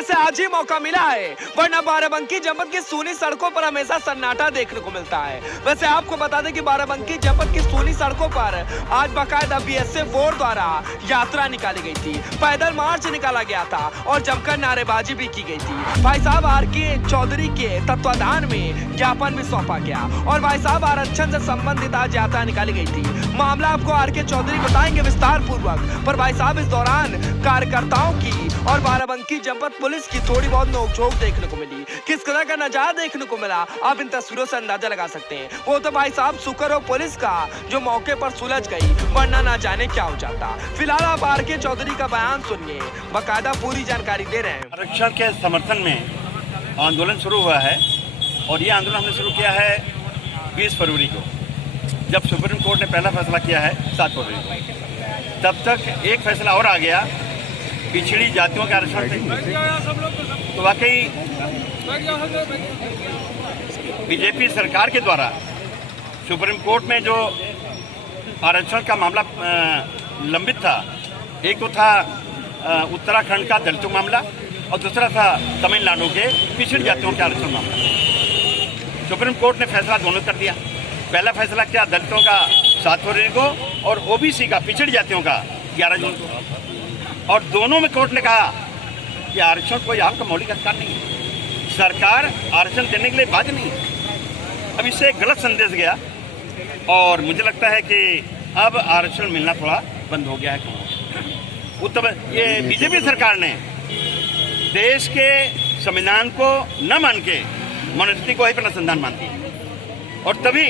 वैसे आज ही मौका मिला है, वरना बाराबंकी जनपद की सूनी सड़कों पर हमेशा सन्नाटा देखने को मिलता है। वैसे आपको बता दें कि बाराबंकी जनपद की सूनी सड़कों पर आज बाकायदा बीएसएफ फोर्स द्वारा यात्रा निकाली गई थी, पैदल मार्च निकाला गया था और जमकर नारेबाजी भी की गई थी। भाई साहब आर.के. चौधरी के तत्वाधान में ज्ञापन भी सौंपा गया और भाई साहब आरक्षण से संबंधित आज यात्रा निकाली गई थी। मामला आपको आर.के. चौधरी बताएंगे विस्तार पूर्वक, पर भाई साहब इस दौरान कार्यकर्ताओं की और बाराबंकी जनपद पुलिस की थोड़ी बहुत नोकझोंक देखने को मिली। किस तरह का नजारा देखने को मिला आप इन तस्वीरों से अंदाजा लगा सकते हैं। वो तो भाई साहब शुक्र हो पुलिस का जो मौके पर सुलझ गई, वरना ना जाने क्या हो जाता। फिलहाल आप आर.के. चौधरी का बयान सुनिए, बाकायदा पूरी जानकारी दे रहे हैं। आरक्षण के समर्थन में आंदोलन शुरू हुआ है और ये आंदोलन हमने शुरू किया है 20 फरवरी को, जब सुप्रीम कोर्ट ने पहला फैसला किया है 7 फरवरी को। तब तक एक फैसला और आ गया पिछड़ी जातियों के आरक्षण पे। तो वाकई बीजेपी सरकार के द्वारा सुप्रीम कोर्ट में जो आरक्षण का मामला लंबित था, एक तो था उत्तराखंड का दलितों मामला और दूसरा था तमिलनाडु के पिछड़ी जातियों के आरक्षण मामला। सुप्रीम कोर्ट ने फैसला दोनों कर दिया। पहला फैसला किया दलितों का 7 फरवरी को और ओबीसी का पिछड़ी जातियों का 11 जून को। और दोनों में कोर्ट ने कहा कि आरक्षण कोई आपका मौलिक अधिकार नहीं है, सरकार आरक्षण देने के लिए बाध्य नहीं है। अब इससे एक गलत संदेश गया और मुझे लगता है कि अब आरक्षण मिलना थोड़ा बंद हो गया है। ये बीजेपी सरकार ने देश के संविधान को न मान के मनुस्मृति को ही अपना संविधान मानती है और तभी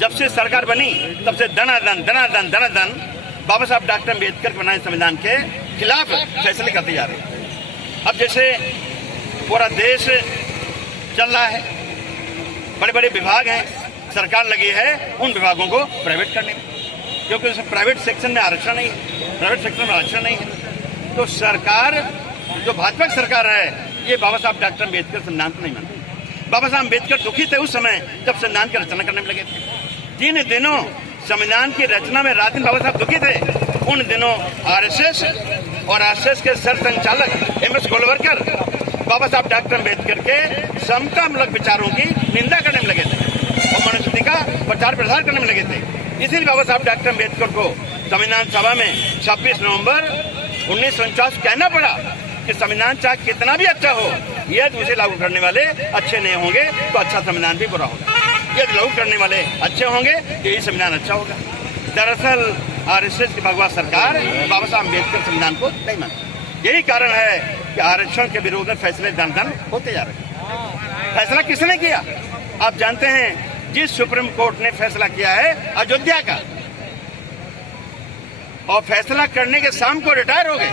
जब से सरकार बनी तब से दनादन बाबा साहब डॉक्टर अम्बेडकर के बनाए संविधान के खिलाफ फैसले करते जा रहे हैं। अब जैसे पूरा देश चल रहा है, बड़े बड़े विभाग हैं, सरकार लगी है उन विभागों को प्राइवेट करने में, क्योंकि उसमें प्राइवेट सेक्शन में आरक्षण नहीं है, प्राइवेट सेक्टर में आरक्षण नहीं है। तो सरकार जो भाजपा की सरकार है ये बाबा साहब डॉक्टर अम्बेडकर संविधान को नहीं मानती। बाबा साहब अम्बेडकर दुखी थे उस समय जब संविधान की रचना करने में लगे थे। जिन दिनों संविधान की रचना में रात दिन बाबा साहब दुखी थे, उन दिनों आरएसएस और आरएसएस के सर संचालक एम.एस. गोलवलकर बाबा साहब डॉक्टर अम्बेडकर के समतामूलक विचारों की निंदा करने में लगे थे और मनुस्मृति का प्रचार प्रसार करने में लगे थे। इसीलिए बाबा साहब डॉक्टर अम्बेडकर को संविधान सभा में 26 नवंबर 1949 कहना पड़ा कि संविधान चाहे कितना भी अच्छा हो, यदि उसे लागू करने वाले अच्छे नहीं होंगे तो अच्छा संविधान भी बुरा होगा। यदि लागू करने वाले अच्छे होंगे तो यही संविधान अच्छा होगा। दरअसल आरएसएस की भगवा सरकार बाबा साहब अम्बेडकर संविधान को नहीं मानती। यही कारण है कि आरक्षण के विरोध में फैसले दन होते जा रहे हैं। फैसला किसने किया? आप जानते हैं, जिस सुप्रीम कोर्ट ने फैसला किया है अयोध्या का, और फैसला करने के शाम को रिटायर हो गए।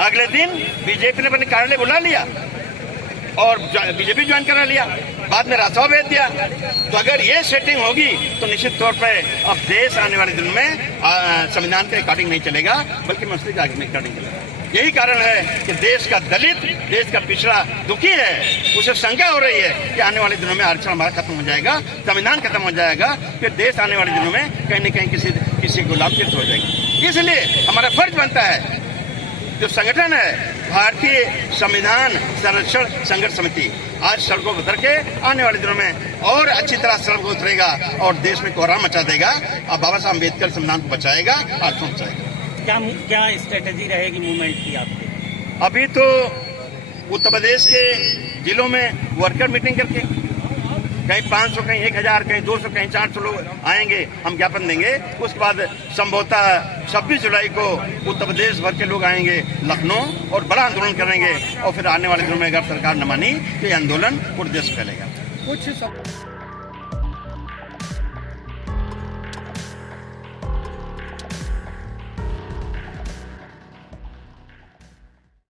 अगले दिन बीजेपी ने अपने कार्यालय बुला लिया और बीजेपी ज्वाइन करा लिया, बाद में राजसभा भेज दिया। तो अगर ये सेटिंग होगी तो निश्चित तौर पे अब देश आने वाले दिनों में संविधान के अकॉर्डिंग नहीं चलेगा, बल्कि मस्ती के अकॉर्डिंग चलेगा। यही कारण है कि देश का दलित, देश का पिछड़ा दुखी है, उसे शंका हो रही है कि आने वाले दिनों में आरक्षण हमारा खत्म हो जाएगा, संविधान खत्म हो जाएगा, फिर देश आने वाले दिनों में कहीं न कहीं किसी गुलामगिरी हो जाएगी। इसलिए हमारा फर्ज बनता है, जो संगठन है भारतीय संविधान संरक्षण संघर्ष समिति, आज सड़कों पर उतर के आने वाले दिनों में और अच्छी तरह सड़कों पर उतरेगा और देश में कोहराम मचा देगा और बाबा साहब अम्बेडकर संविधान को बचाएगा, आरक्षण बचाएगा। क्या स्ट्रेटेजी रहेगी मूवमेंट की आपकी? अभी तो उत्तर प्रदेश के जिलों में वर्कर मीटिंग करके कहीं 500, कहीं 1000, कहीं 200, कहीं 400 लोग आएंगे, हम ज्ञापन देंगे। उसके बाद संभवतः 26 जुलाई को उत्तर प्रदेश भर के लोग आएंगे लखनऊ और बड़ा आंदोलन करेंगे और फिर आने वाले दिनों में अगर सरकार न मानी तो ये आंदोलन पूरे देश फैलेगा। कुछ